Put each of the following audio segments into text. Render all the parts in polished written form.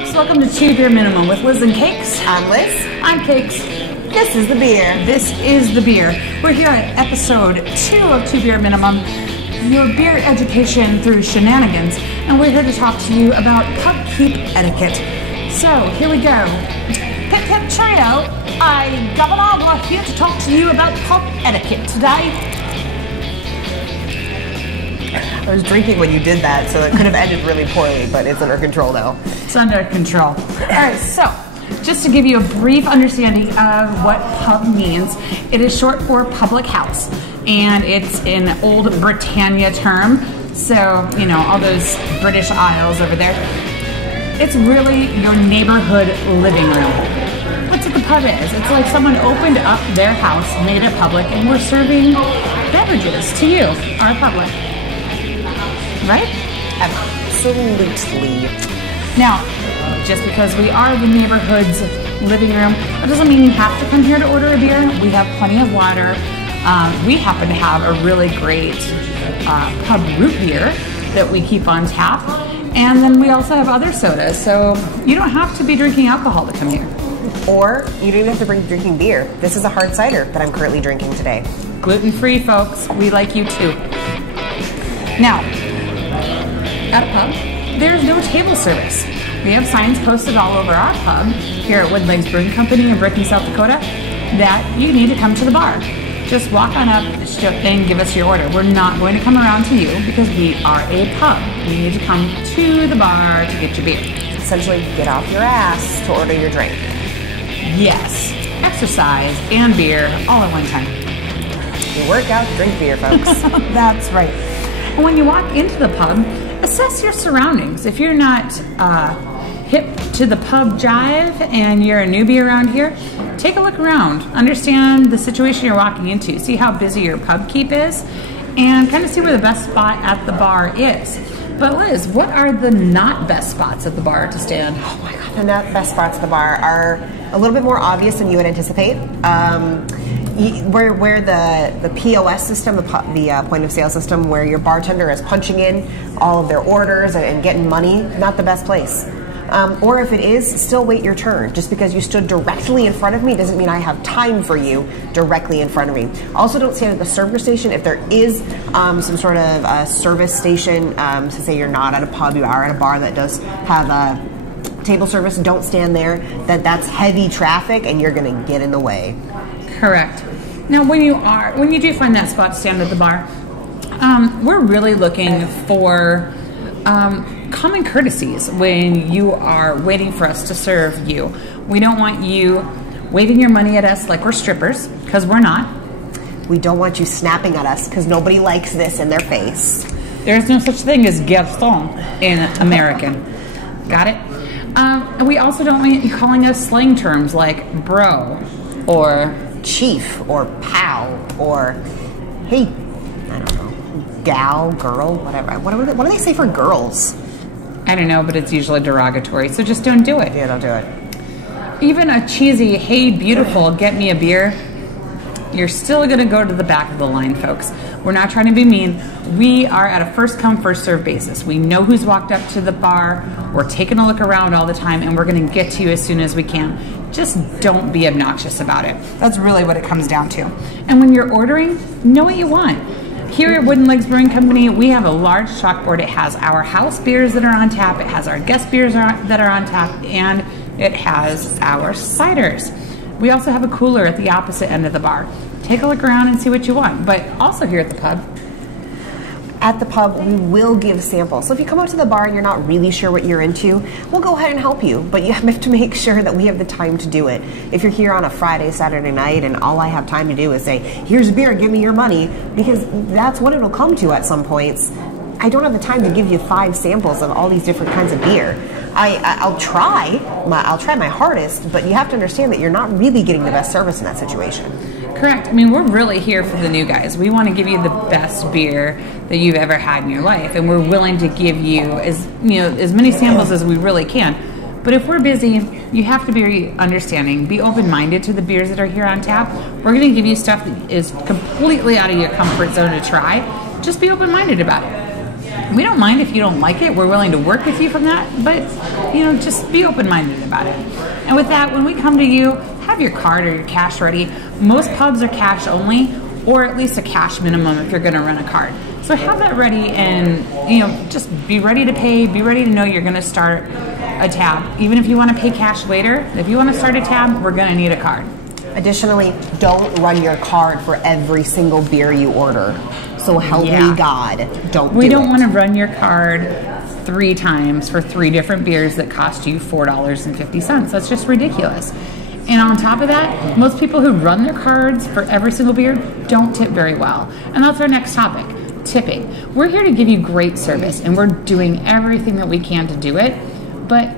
folks, welcome to 2 Beer Minimum with Liz and Cakes. I'm Liz. I'm Cakes. This is the beer. This is the beer. We're here at episode 2 of 2 Beer Minimum, your beer education through shenanigans, and we're here to talk to you about pub etiquette. So, here we go. Pip pip cheerio, I Gabba here to talk to you about pub etiquette today. I was drinking when you did that, so it could have ended really poorly, but it's under control now. It's under control. All right, so just to give you a brief understanding of what pub means, it is short for public house, and it's an old Britannia term. So, you know, all those British Isles over there. It's really your neighborhood living room. That's what the pub is. It's like someone opened up their house, made it public, and we're serving beverages to you, our public. Right? Absolutely. Now, just because we are the neighborhood's living room, that doesn't mean you have to come here to order a beer. We have plenty of water. We happen to have a really great pub root beer that we keep on tap. And then we also have other sodas, so you don't have to be drinking alcohol to come here. Or you don't even have to bring drinking beer. This is a hard cider that I'm currently drinking today. Gluten-free, folks. We like you too. Now, at a pub, there's no table service. We have signs posted all over our pub here at Wooden Legs Brewing Company in Brickney, South Dakota, that you need to come to the bar. Just walk on up and give us your order. We're not going to come around to you because we are a pub. You need to come to the bar to get your beer. Essentially, get off your ass to order your drink. Yes, exercise and beer all at one time. You work out, drink beer, folks. That's right. And when you walk into the pub, assess your surroundings. If you're not hip to the pub jive and you're a newbie around here, take a look around. Understand the situation you're walking into. See how busy your pub keep is, and kind of see where the best spot at the bar is. But Liz, what are the not best spots at the bar to stand? Oh my God, the not best spots at the bar are a little bit more obvious than you would anticipate. Where the POS system, the point of sale system, where your bartender is punching in all of their orders and getting money, not the best place. Or if it is, still wait your turn. Just because you stood directly in front of me doesn't mean I have time for you directly in front of me. Also, don't stand at the service station. If there is some sort of service station, so say you're not at a pub, you are at a bar that does have a table service, don't stand there. That's heavy traffic and you're gonna get in the way. Correct. Now, when you do find that spot to stand at the bar, we're really looking for common courtesies when you are waiting for us to serve you. We don't want you waving your money at us like we're strippers, because we're not. We don't want you snapping at us, because nobody likes this in their face. There's no such thing as garçon in American. Got it? And we also don't want you calling us slang terms like bro, or chief, or pal, or hey, I don't know, gal, girl, whatever. What do they say for girls? I don't know, but it's usually derogatory, so just don't do it. Yeah, don't do it. Even a cheesy, hey, beautiful, get me a beer, you're still going to go to the back of the line, folks. We're not trying to be mean. We are at a first-come, first-served basis. We know who's walked up to the bar. We're taking a look around all the time, and we're going to get to you as soon as we can. Just don't be obnoxious about it. That's really what it comes down to. And when you're ordering, know what you want. Here at Wooden Legs Brewing Company, we have a large chalkboard. It has our house beers that are on tap, it has our guest beers that are on tap, and it has our ciders. We also have a cooler at the opposite end of the bar. Take a look around and see what you want. But also here at the pub, we will give samples. So if you come out to the bar and you're not really sure what you're into, we'll go ahead and help you. But you have to make sure that we have the time to do it. If you're here on a Friday, Saturday night, and all I have time to do is say, here's a beer, give me your money, because that's what it'll come to at some points. I don't have the time to give you 5 samples of all these different kinds of beer. I'll try my hardest, but you have to understand that you're not really getting the best service in that situation. Correct. I mean, we're really here for the new guys. We want to give you the best beer that you've ever had in your life, and we're willing to give you as many samples as we really can. But if we're busy, you have to be understanding, be open-minded to the beers that are here on tap. We're going to give you stuff that is completely out of your comfort zone to try. Just be open-minded about it. We don't mind if you don't like it. We're willing to work with you from that, but just be open-minded about it. And with that, when we come to you, have your card or your cash ready. Most pubs are cash only, or at least a cash minimum if you're going to run a card. So have that ready, and just be ready to pay. Be ready to know you're going to start a tab. Even if you want to pay cash later, if you want to start a tab, we're going to need a card. Additionally, don't run your card for every single beer you order. So help me God, we don't want to run your card 3 times for 3 different beers that cost you $4.50. That's just ridiculous. And on top of that, most people who run their cards for every single beer don't tip very well. And that's our next topic, tipping. We're here to give you great service, and we're doing everything that we can to do it. But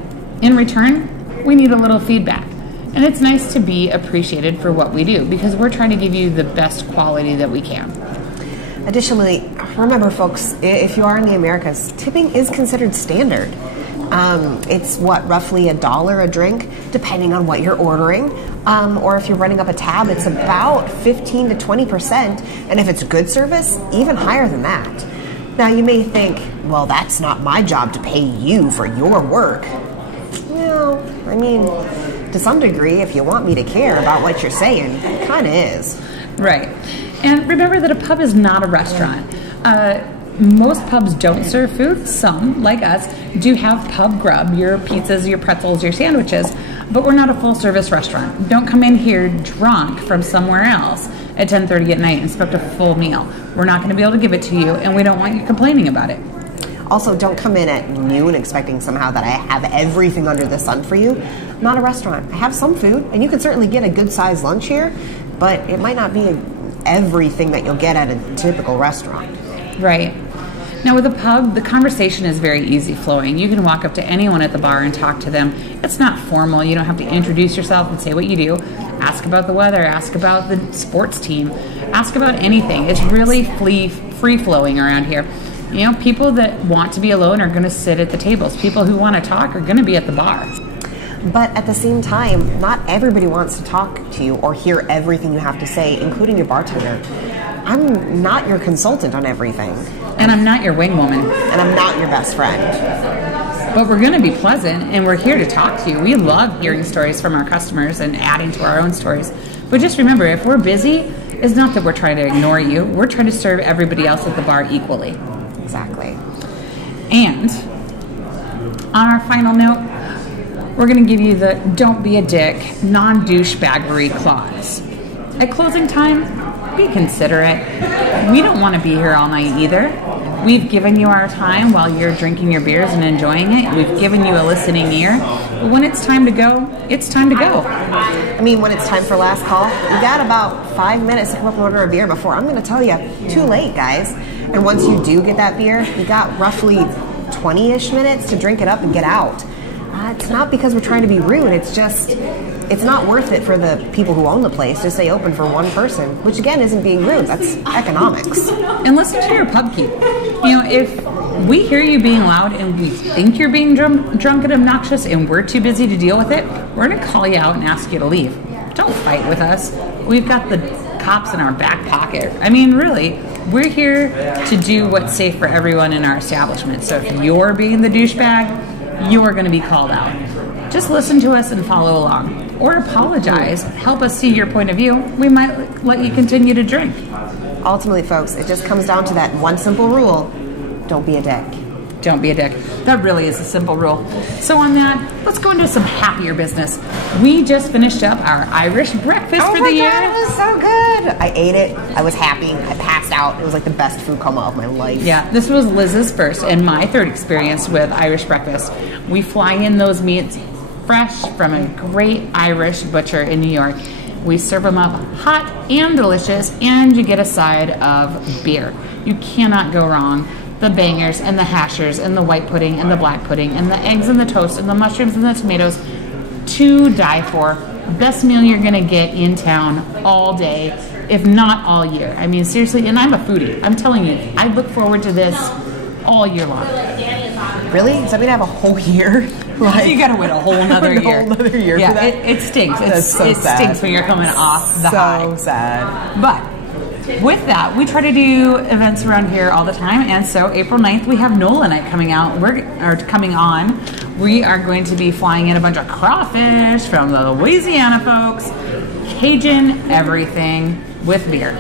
in return, we need a little feedback. And it's nice to be appreciated for what we do, because we're trying to give you the best quality that we can. Additionally, remember folks, if you are in the Americas, tipping is considered standard. It's roughly $1 a drink, depending on what you're ordering. Or if you're running up a tab, it's about 15 to 20%. And if it's good service, even higher than that. Now you may think, well, that's not my job to pay you for your work. Well, I mean, to some degree, if you want me to care about what you're saying, it kind of is. Right. And remember that a pub is not a restaurant. Most pubs don't serve food. Some, like us, do have pub grub, your pizzas, your pretzels, your sandwiches, but we're not a full-service restaurant. Don't come in here drunk from somewhere else at 10:30 at night and expect a full meal. We're not going to be able to give it to you, and we don't want you complaining about it. Also, don't come in at noon expecting somehow that I have everything under the sun for you. I'm not a restaurant. I have some food, and you can certainly get a good-sized lunch here, but it might not be everything that you'll get at a typical restaurant. Right. Now with a pub, the conversation is very easy flowing. You can walk up to anyone at the bar and talk to them. It's not formal. You don't have to introduce yourself and say what you do. Ask about the weather. Ask about the sports team. Ask about anything. It's really free-flowing around here. People that want to be alone are going to sit at the tables. People who want to talk are going to be at the bar. But at the same time, not everybody wants to talk to you or hear everything you have to say, including your bartender. I'm not your consultant on everything. And I'm not your wing woman. And I'm not your best friend. But we're going to be pleasant, and we're here to talk to you. We love hearing stories from our customers and adding to our own stories. But just remember, if we're busy, it's not that we're trying to ignore you. We're trying to serve everybody else at the bar equally. Exactly. And on our final note, we're going to give you the don't be a dick, non-douchebaggery clause. At closing time, be considerate. We don't want to be here all night either. We've given you our time while you're drinking your beers and enjoying it. We've given you a listening ear. But when it's time to go, it's time to go. I mean, when it's time for last call, you got about 5 minutes to come up and order a beer before I'm going to tell you, too late, guys. And once you do get that beer, you got roughly 20-ish minutes to drink it up and get out. It's not because we're trying to be rude. It's just, it's not worth it for the people who own the place to stay open for one person, which again isn't being rude. That's economics. And listen to your pub keep. If we hear you being loud and we think you're being drunk and obnoxious and we're too busy to deal with it, we're going to call you out and ask you to leave. Don't fight with us. We've got the cops in our back pocket. I mean, really, we're here to do what's safe for everyone in our establishment. So if you're being the douchebag, you're going to be called out. Just listen to us and follow along. Or apologize. Help us see your point of view. We might let you continue to drink. Ultimately, folks, it just comes down to that one simple rule. Don't be a dick. Don't be a dick. That really is a simple rule. So on that, let's go into some happier business. We just finished up our Irish breakfast for the year. Oh my God, it was so good. I ate it. I was happy. I passed out. It was like the best food coma of my life. Yeah, this was Liz's first and my third experience with Irish breakfast. We fly in those meats fresh from a great Irish butcher in New York. We serve them up hot and delicious, and you get a side of beer. You cannot go wrong. The bangers and the hashers and the white pudding and the black pudding and the eggs and the toast and the mushrooms and the tomatoes to die for. Best meal you're going to get in town all day, if not all year. I mean, seriously, and I'm a foodie. I'm telling you, I look forward to this all year long. Really? Does that mean I have a whole year? Like, you got to wait a whole nother year. A whole nother year yeah, for that? it stinks. That's so it sad. stinks when you're coming off the high. So sad. But with that, we try to do events around here all the time, and so April 9th we have NOLA night coming coming on. We are going to be flying in a bunch of crawfish from the Louisiana folks, Cajun everything with beer.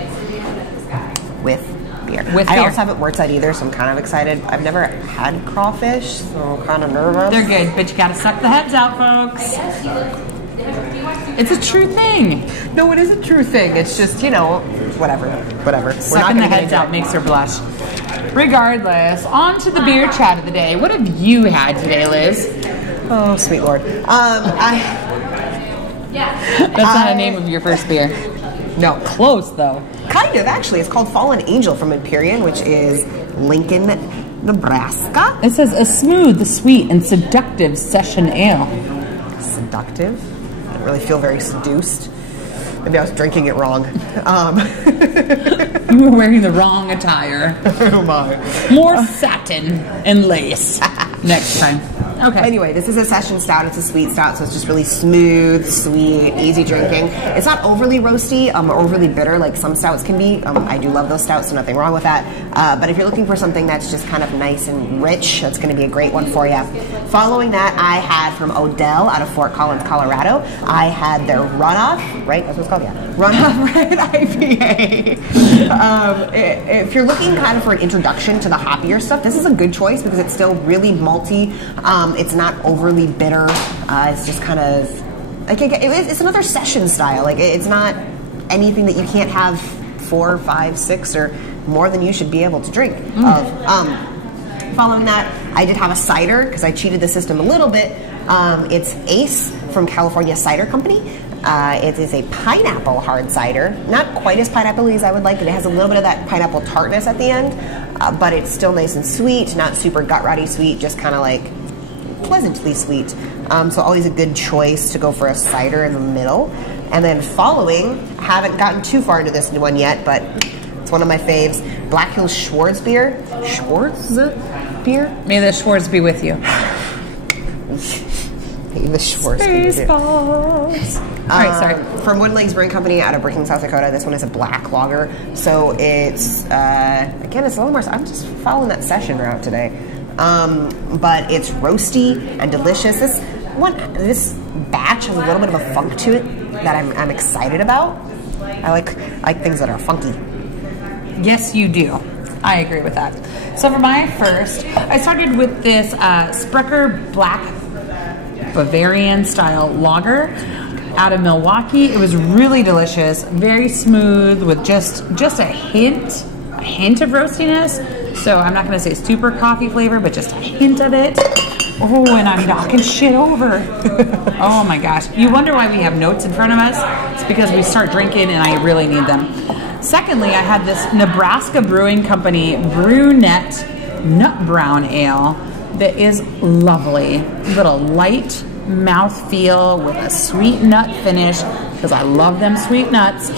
With beer. With I beer. also haven't worked side either, so I'm kind of excited. I've never had crawfish, so I'm kind of nervous. They're good, but you gotta suck the heads out, folks. It's a true thing. No, it is a true thing. It's just, you know, whatever. Sucking the heads out makes her blush. Regardless, on to the beer chat of the day. What have you had today, Liz? Oh, sweet Lord. That's not a name of your first beer. No. Close, though. Kind of, actually. It's called Fallen Angel from Empyrean, which is Lincoln, Nebraska. It says a smooth, sweet, and seductive session ale. Seductive? I don't really feel very seduced. Maybe I was drinking it wrong. You were wearing the wrong attire. Oh my. More satin and lace next time. Okay. Anyway, this is a session stout. It's a sweet stout, so it's just really smooth, sweet, easy drinking. It's not overly roasty or overly bitter like some stouts can be. I do love those stouts, so nothing wrong with that. But if you're looking for something that's just kind of nice and rich, that's going to be a great one for you. Following that, I had from Odell out of Fort Collins, Colorado. I had their Runoff, right? That's what it's called, yeah. Runoff Red IPA. If you're looking kind of for an introduction to the hoppier stuff, this is a good choice because it's still really malty. It's not overly bitter. It's just kind of, it's another session style. Like, it's not anything that you can't have 4, 5, 6, or more than you should be able to drink of. Following that, I did have a cider because I cheated the system a little bit. It's Ace from California Cider Company. It is a pineapple hard cider. Not quite as pineapple-y as I would like, but it has a little bit of that pineapple tartness at the end. But it's still nice and sweet, not super gut-rotty sweet, just kind of like pleasantly sweet. So always a good choice to go for a cider in the middle. And then following, I haven't gotten too far into this one yet, but it's one of my faves, Black Hills Schwartz beer. Schwartz beer? May the Schwartz be with you. May the Schwartz be with you. Spaceballs. All right, sorry. From Wooden Legs Brewing Company out of Brookings, South Dakota. This one is a black lager. So it's, again, it's a little more, I'm just following that session route today. But it's roasty and delicious. This batch has a little bit of a funk to it that I'm excited about. I like things that are funky. Yes, you do. I agree with that. So for my first, I started with this Sprecher Black Bavarian style lager out of Milwaukee. It was really delicious, very smooth with just a hint of roastiness. So I'm not going to say super coffee flavor, but just a hint of it. Oh, and I'm knocking shit over. Oh my gosh. You wonder why we have notes in front of us? It's because we start drinking and I really need them. Secondly, I had this Nebraska Brewing Company Brunette Nut Brown Ale that is lovely. Little light mouth feel with a sweet nut finish because I love them sweet nuts.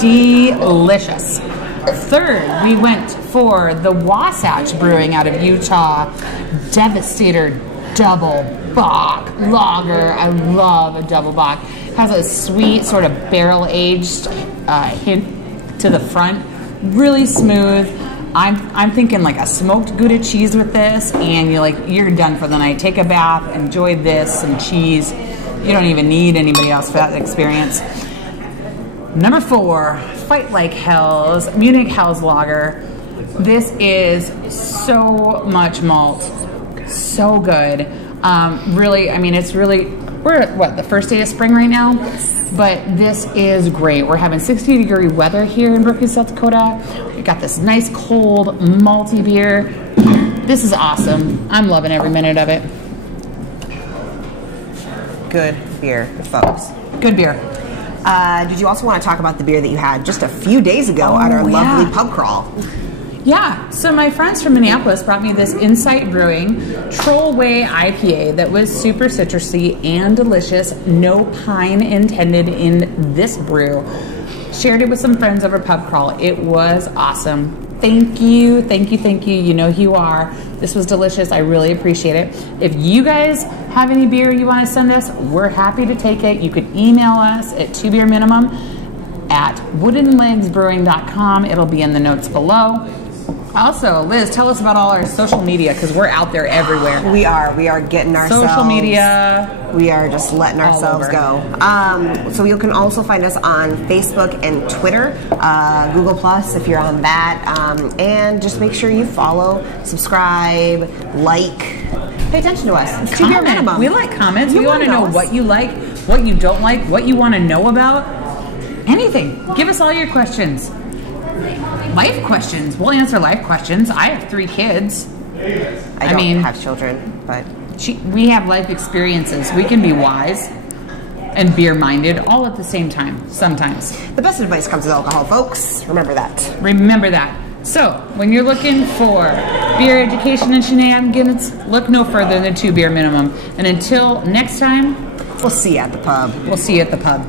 Delicious. Third, we went for the Wasatch Brewing out of Utah Devastator Double Bock Lager. I love a double bock. It has a sweet sort of barrel-aged hint to the front. Really smooth. I'm thinking like a smoked Gouda cheese with this, and you're done for the night. Take a bath, enjoy this, some cheese. You don't even need anybody else for that experience. Number 4, Fight Like Hell's Munich Hell's Lager. This is so much malt, so good. Really, I mean, it's really, we're at what, the first day of spring right now? But this is great. We're having 60-degree weather here in Brookings, South Dakota. We got this nice cold malty beer. This is awesome. I'm loving every minute of it. Good beer, folks. Good beer. Did you also want to talk about the beer that you had just a few days ago at our lovely pub crawl? Yeah, so my friends from Minneapolis brought me this Insight Brewing Trollway IPA that was super citrusy and delicious. No pine intended in this brew. Shared it with some friends over pub crawl. It was awesome. Thank you, thank you, thank you. You know who you are. This was delicious. I really appreciate it. If you guys have any beer you want to send us, we're happy to take it. You could email us at 2beerminimum at woodenlegsbrewing.com. It'll be in the notes below. Also, Liz, tell us about all our social media, because we're out there everywhere. We are getting ourselves. Social media. We are just letting ourselves go. So you can also find us on Facebook and Twitter, Google Plus if you're on that, and just make sure you follow, subscribe, like, pay attention to us. It's Comment. $2 beer minimum. We like comments. We want to know what you like, what you don't like, what you want to know about. Anything. Give us all your questions. Life questions. We'll answer life questions. I have 3 kids. I don't have children, but we have life experiences. We can be wise and beer-minded all at the same time, sometimes. The best advice comes with alcohol, folks. Remember that. Remember that. So, when you're looking for beer education and shenanigans, look no further than 2 beer minimum. And until next time, we'll see you at the pub. We'll see you at the pub.